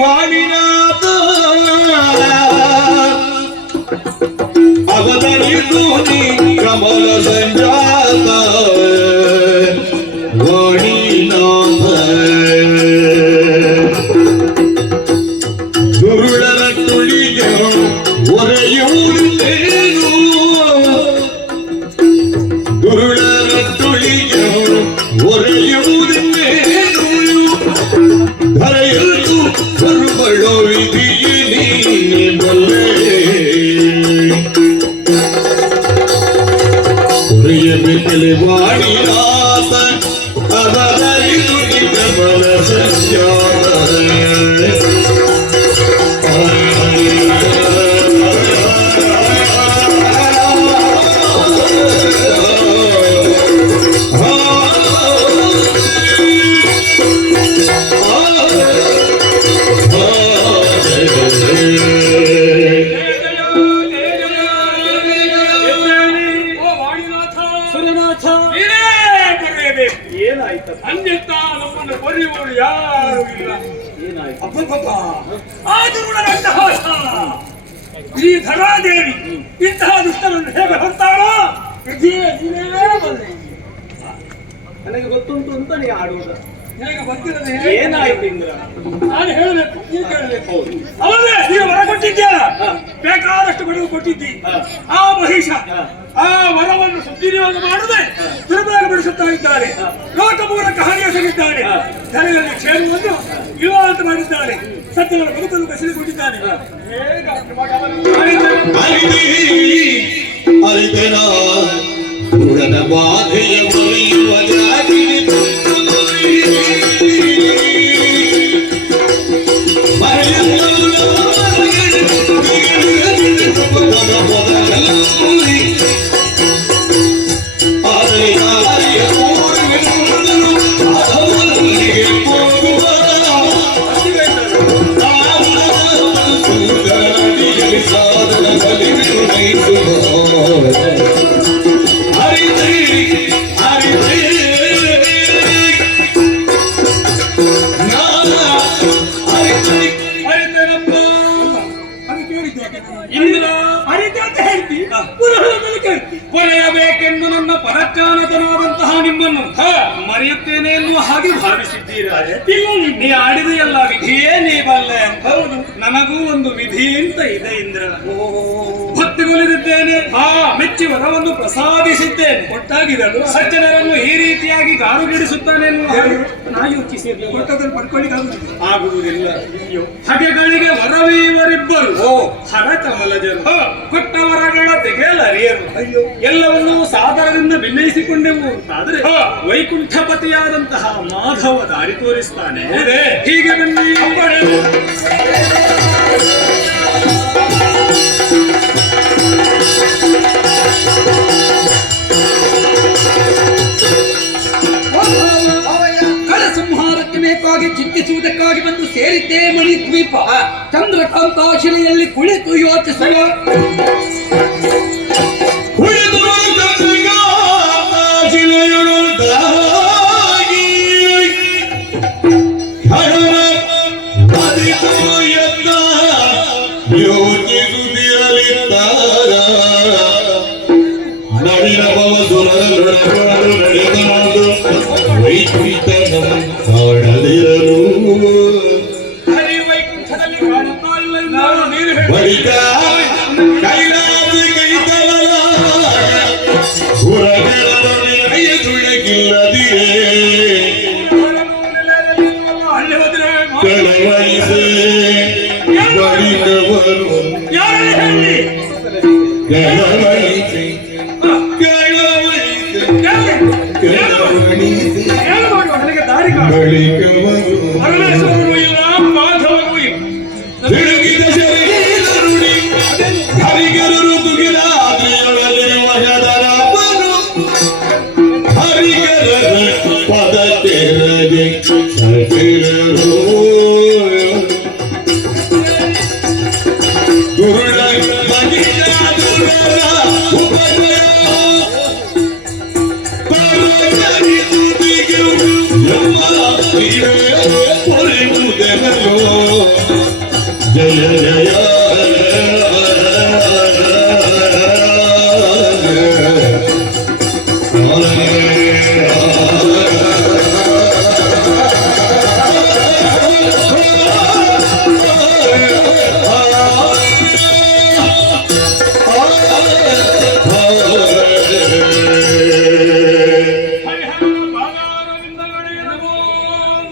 ವಾಣಿನಾಥ ಅವತರಿತು ನೀ ಕಮಲ ಸಂಜಾತ ವಾಣಿನಾಥ ದುರುಳರ ತುಳಿಯ ಒರೆಯುವುದೇನು ದುರುಳರ ತುಳಿಯ ಒರೆಯುವುದೇನು ಧರೆಯಲು ಕರುಬಳೋ ವಿಧಿಯೇ ನೀನೆ ಬಲ್ಲೆ ಒರೆಯಬೇಕಲೆ ವಾಣಿನಾಥ ಅವತರಿತು ನೀ ಕಮಲ ಸಂಜಾತ ಅನ್ಯತ ನಮ್ಮನ್ನು ಬರೆಯುವವರು ಯಾರು ಇಲ್ಲ. ಈ ಧರಾದೇವಿ ಇಂತಹ ದುಷ್ಟರನ್ನು ಹೇಗೆ ಹೊತ್ತಾಳೋ ನನಗೆ ಗೊತ್ತುಂಟು ಅಂತ ನೀ ಆಡುವುದ ಹೇಗೆ ಗೊತ್ತಿರದೆ ಏನಾಯ್ತು ಇಂದ್ರ? ನಾನು ಹೇಳಬೇಕು, ನೀವು ಕೇಳಬೇಕು. ಅವರೇ ನೀವು ವರ ಕೊಟ್ಟಿದ್ಯಾ, ಬೇಕಾದಷ್ಟು ಬಿಡುವು ಕೊಟ್ಟಿದ್ದಿ. ಆ ಮಹಿಷ ಆ ವರವನ್ನು ಸದ್ವಿನಿಯೋಗ ಮಾಡದೆ ದುರ್ಬಲ ಬಿಡಿಸುತ್ತಾ ಇದ್ದಾರೆ. ಲೋಕಮೂಲಕ ಹಾನಿಯ ಸಗಿದ್ದಾರೆ. ಧರೆಯಲ್ಲಿ ಕ್ಷೇಮವನ್ನು ಇವ ಅಂತ ಮಾಡಿದ್ದಾರೆ. ಸತ್ಯಗಳ ಬದುಕನ್ನು ಕಸಿದುಕೊಂಡಿದ್ದಾನೆ. ಕೊನೆಯಬೇಕೆಂದು ನನ್ನ ಪರಚಾನತನಾದಂತಹ ನಿಮ್ಮನ್ನು ಮರೆಯುತ್ತೇನೆ ಎನ್ನುವ ಹಾಗೆ ಭಾವಿಸಿದ್ದೀರಾ? ನೀ ಆಡಿದೆಯಲ್ಲ ವಿಧಿಯೇ ನೀ ಬಲ್ಲೆ ಅಂತ. ನನಗೂ ಒಂದು ವಿಧಿ ಅಂತ ಇದೆ ಇಂದ್ರ. ಭಕ್ತಿಗೊಲಿದಿದ್ದೇನೆ, ಮೆಚ್ಚಿ ವರವನ್ನು ಪ್ರಸಾದಿಸಿದ್ದೇನೆ. ಕೊಟ್ಟಾಗಿರಲು ಸಜ್ಜನರನ್ನು ಈ ರೀತಿಯಾಗಿ ಗಾರುಗಿಡಿಸುತ್ತಾನೆ ನಾ ಯೋಚಿಸಿದ್ದೆ. ಕೊಟ್ಟದನ್ನು ಪಡ್ಕೊಳ್ಳಿಕ್ಕೆ ಆಗುವುದಿಲ್ಲ. ಹಗೆಗಳಿಗೆ ವರವೀವರಿಬ್ಬರು ಹರ ಕಮಲಜರು. ಕೊಟ್ಟ ವರಗಳ ತೆಗೆಯಲರಿಯರು. ಎಲ್ಲವನ್ನೂ ಸಾದರದಿಂದ ಭಿನ್ನಯಿಸಿಕೊಂಡೆವು ಅಂತಾದ್ರೆ ವೈಕುಂಠಪತಿಯಾದಂತಹ ಮಾಧವ ದಾರಿ ತೋರಿಸ್ತಾನೆ. ಹೀಗೆ ಬನ್ನಿ. ಸಂಹಾರಕ್ಕೆ ಬೇಕಾಗಿ ಚಿಂತಿಸುವುದಕ್ಕಾಗಿ ಬಂದು ಸೇರಿದ್ದೇ ಮಣಿದ್ವೀಪ. ಚಂದ್ರಕಾಂತಾಶಿಲೆಯಲ್ಲಿ ಕುಳಿತು ಯೋಚಿಸುವ ವೈಕುಂಠದಲ್ಲಿ ಕಾಣುತ್ತಾ ಇಲ್ಲ. ಪರಮೇಶ್ವರನು ಇಲ್ಲ, ಮಾಧವನು ಇಲ್ಲ. ಹರಿಗರು ತುಗಿಲಾದ್ರಿಯೊಳಗಿರುವ ಹೆದರವನು ಹರಿಗರ ಪದ ತೆರದೆ ಸತಿರರು ಗುರುಳ ಮಗಿಯಾದುರರ ಉಪಜಯ ಪರಮರಿ ತುದಿಗೆ ನಮ್ಮ ಪೊರೆಯುವುದೆನೋ ಜಯ ಜಯ ಹರಿಹರ ಬಾಲಾರವಿಂದಗಳಿಗೆ ನಮೋ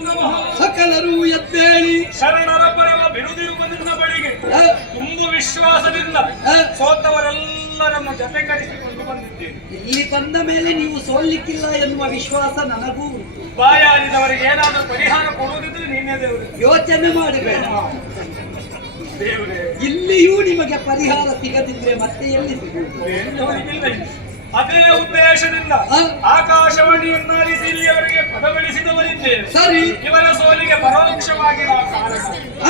ನಮಃ. ಸಕಲರು ಎದ್ದೇಳಿ ಶರಣರ ಪರಮ ಬಿರುದಿರುವುದರಿಂದ ಬಳಿಗೆ ಆ, ತುಂಬು ವಿಶ್ವಾಸದಿಂದ ಆ, ಸೋತವರೆಲ್ಲರನ್ನು ಜೊತೆ ಕರೆಸಿಕೊಂಡು ಬಂದಿದ್ದೇನೆ. ಇಲ್ಲಿ ಬಂದ ಮೇಲೆ ನೀವು ಸೋಲಿಕ್ಕಿಲ್ಲ ಎನ್ನುವ ವಿಶ್ವಾಸ ನನಗೂ ಉಂಟು. ಬಾಯಾರಿದವರಿಗೆ ಏನಾದರೂ ಪರಿಹಾರ ಕೊಡುವುದಿದ್ರೆ ನೀನೇ ದೇವರು. ಯೋಚನೆ ಮಾಡಬೇಡ. ದೇವರೇ ಇಲ್ಲಿಯೂ ನಿಮಗೆ ಪರಿಹಾರ ಸಿಗದಿದ್ರೆ ಮತ್ತೆ ಎಲ್ಲಿ ಸಿಗುವುದು? ಎಲ್ಲರಿಗಿಲ್ಲ ಇಲ್ಲಿ. ಅದೇ ಉದ್ದೇಶದಿಂದ ಆ, ಆಕಾಶವಾಣಿಯನ್ನಾಲಿಸಿ ಇಲ್ಲಿಯವರೆಗೆ ಪದಗಳಿಸಿದವರಿದ್ದೇವೆ. ಸರಿ. ಇವರ ಸೋಲಿಗೆ ಪರೋಕ್ಷವಾಗಿ ನಾವು ಕಾರಣ. ಆ,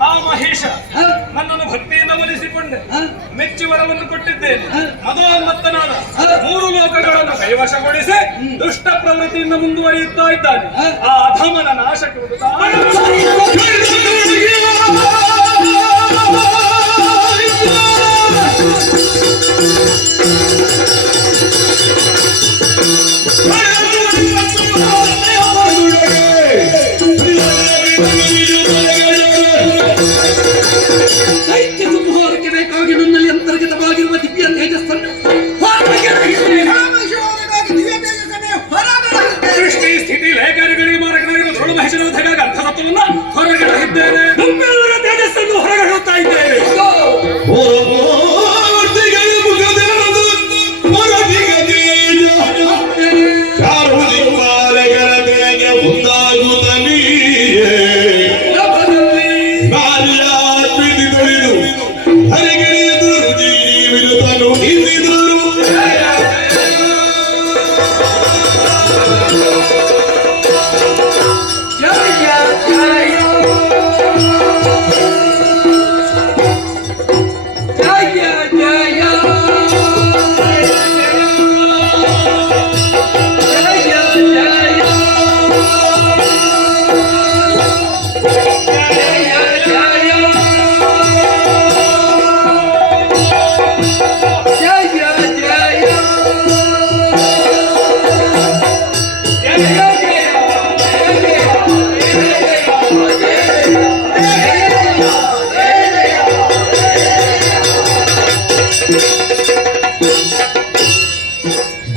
ಆ ಮಹೇಶ ಆ, ನನ್ನನ್ನು ಭಕ್ತಿಯಿಂದ ಒಲಿಸಿಕೊಂಡೆ, ಆ, ಮೆಚ್ಚಿ ವರವನ್ನು ಕೊಟ್ಟಿದ್ದೇನೆ. ಆ. ಮದೋನ್ಮತ್ತನಾದ ಆ. 3 ಲೋಕಗಳನ್ನು ಕೈವಶಗೊಳಿಸಿ ದುಷ್ಟ ಪ್ರವೃತ್ತಿಯಿಂದ ಮುಂದುವರಿಯುತ್ತಾ ಇದ್ದಾನೆ. ಆ. ಆ ಅಧಮನ ನಾಶಕ್ಕೆ ಒಂದು ದೈತ್ಯ ಸಂಹಾರಕ್ಕೆ ಬೇಕಾಗಿ ನನ್ನಲ್ಲಿ ಅಂತರ್ಗತವಾಗಿರುವ ದಿವ್ಯ ತೇಜಸ್ಸನ್ನು ಸೃಷ್ಟಿ ಸ್ಥಿತಿ ಲೇಖನಗಳಿಗೆ ಮಾರಕನಾಗಿರುವ ಧ್ರುವ ಮಹೇಶನಾಥಗಾಗಿ ಅರ್ಥತತ್ವವನ್ನ ಹೊರಗಿಡುತ್ತಿದ್ದೇನೆ. ನಮ್ಮೆಲ್ಲರ ತೇಜಸ್ಸನ್ನು ಹೊರಗಿಡುತ್ತಾ ಇದ್ದೇನೆ. ಮೂರ್ತಿಗಳ ಮುಖದೆರದು ಮರದಿಗದೇನು ಚಾರುದಿಕ್ಪಾಲಕರ ತೆರೆಗೆ ಮುಂದಾಗುತ್ತಲೀಯೇ ನಾಲ್ಯ ಪ್ರೀತಿ ತೊಳೆದು ಹರಿಗಿಳಿದು ಜೀವಿರುತ್ತನು ಹಿಂದಿದಳು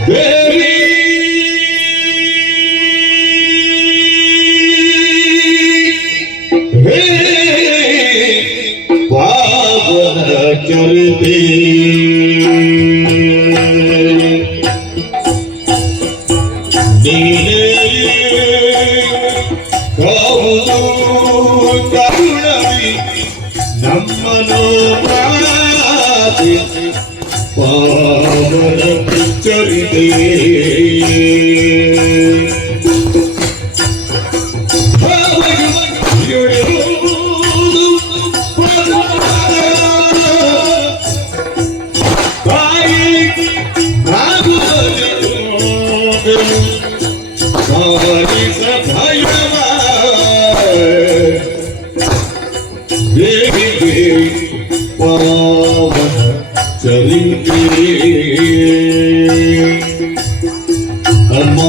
ದೇವಿ ಹೇ ಪಾವನ ಚರಿತೆ ನೀನೇ ಕರುಣವಿ ನಮ್ಮನೋ ಪ್ರಾಣಿ ಪಾವನ ಚರಿತೆ ಪಾವನ ಚರಿತೆ ಅಮ್ಮ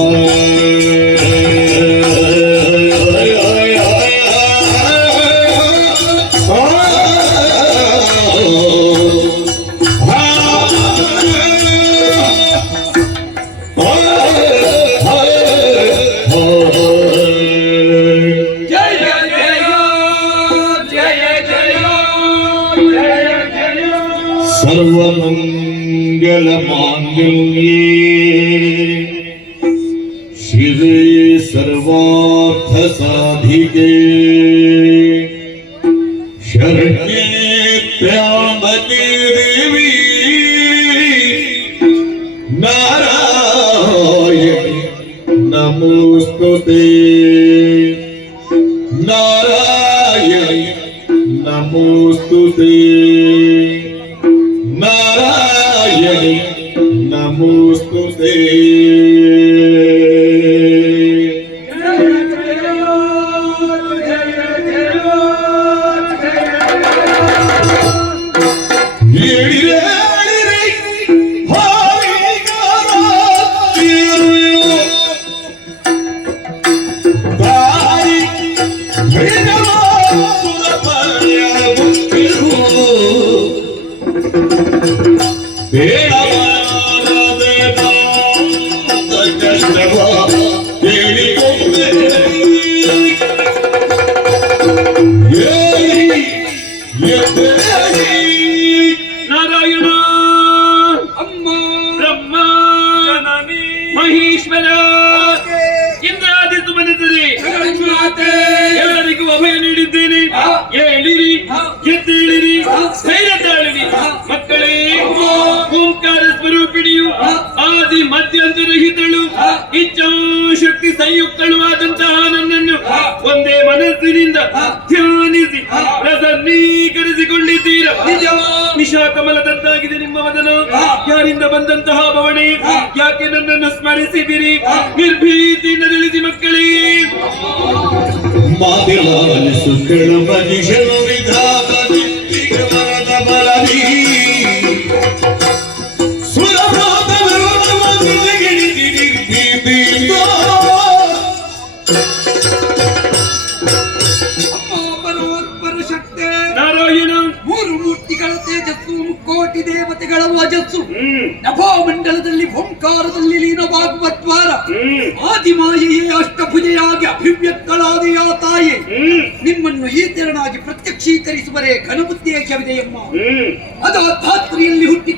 ಸರ್ವಮಂಗಲ ಮಾಂಗಲ್ಯೇ ಶಿವೆ ಸರ್ವಾರ್ಥ ಸಾಧಿಕೆ ಶರಣ್ಯೇ ತ್ರ್ಯಂಬಕೆ ದೇವಿ ನಾರಾಯಣಿ ನಮೋಸ್ತುತೆ ನಾರಾಯಣಿ ನಮೋಸ್ತುತೆ ನಾರಾಯಣಿ ನಮೋಸ್ತುತೆ ಜಯ ಜಯ ಜಯ ಜಯ ದಾರಿ ಭೇದವ ಸುರಪರ್ಯ ಮುಕ್ತಿರು. ಬೇಡವಾರದೆ ಬಂದ ಕಷ್ಟವ ಹೇಳಿಕೊಂಡೆ. ಏರಿ ಎದ್ದೇರಿ ನಾರಾಯಣ ಅಮ್ಮ ಬ್ರಹ್ಮ ಜನನಿ ಮಹೇಶ್ವರ ಇಂದ್ರಾದಿ ಸುಮನಿತರೆ ಜಗನ್ಮಾತೆ ಎಲ್ಲರಿಗೂ ಅಭಯ ನೀಡಿದ್ದೇನೆ. ಹೇಳಿರಿ, ಎದ್ದೇಳಿರಿ, ಧೈರ್ಯ ತಾಳಿರಿ. ಮಕ್ಕಳೇ, ಓಂಕಾರ ಸ್ವರೂಪಿಣಿಯು ಆದಿ ಮಧ್ಯಂತರಹಿತಳು ಇಚ್ಛಾಶಕ್ತಿ ಸಂಯುಕ್ತಳು ಆದಂತಹ ನನ್ನನ್ನು ಒಂದೇ ಮನಸ್ಸಿನಿಂದ ಧ್ಯಾನಿಸಿ ಪ್ರಸನ್ನೀಕರಿಸಿಕೊಂಡಿದ್ದೀರ. ನಿಶಾಕಮಲದಂತಾಗಿದೆ ನಿಮ್ಮ ವದನ. ಯಾರಿಂದ ಬಂದಂತಹ ಭವಣೆ, ಯಾಕೆ ನನ್ನನ್ನು ಸ್ಮರಿಸಿದಿರಿ? ನಿರ್ಭೀತಿಯಿಂದ ತಿಳಿಸಿ ಮಕ್ಕಳೇ. ಮಾತಿಲಾಲಿಸು ಕೆಳಮನಿಷನು ವಿಧಾತ ದಿಟ್ಟಿಗೆ ವರದ ಬಲದಿ. ಸುರಭ್ರಾತ ವಿರೋಧವಾಗಿಳಿದಿ ನಿರ್ಭೀತಿಯಿಂದ. ಅಮ್ಮ ಪರಮಾತ್ಮರ ಶಕ್ತಿ, ನಾರಾಯಣ ಮೂರು ಮೂರ್ತಿಗಳ ತೇಜಸ್ಸು, ಮುಕ್ಕೋಟಿ ದೇವತೆಗಳ ಓಜಸ್ಸು, ಹ್ಮ್ ನಭೋಮಂಡಲದಲ್ಲಿ ಓಂಕಾರದಲ್ಲಿ ಲೀನವಾಗುವ ದ್ವಾರ, ಹ್ಮ್ ಆದಿಮಾಯೆಯೇ ಅಷ್ಟಭುಜೆಯಾಗಿ ಅಭಿವ್ಯಕ್ತಳಾದೆಯ ತಾಯಿ, ಹ್ಮ್ ನಿಮ್ಮನ್ನು ಈ ತೆರನಾಗಿ ಪ್ರತ್ಯಕ್ಷೀಕರಿಸುವರೇ ಘನಬುದ್ಧಿಯ ಕವಿದೆಯಮ್ಮ. ಹ್ಮ್ ಅದು ಧಾತ್ರಿಯಲ್ಲಿ ಹುಟ್ಟಿ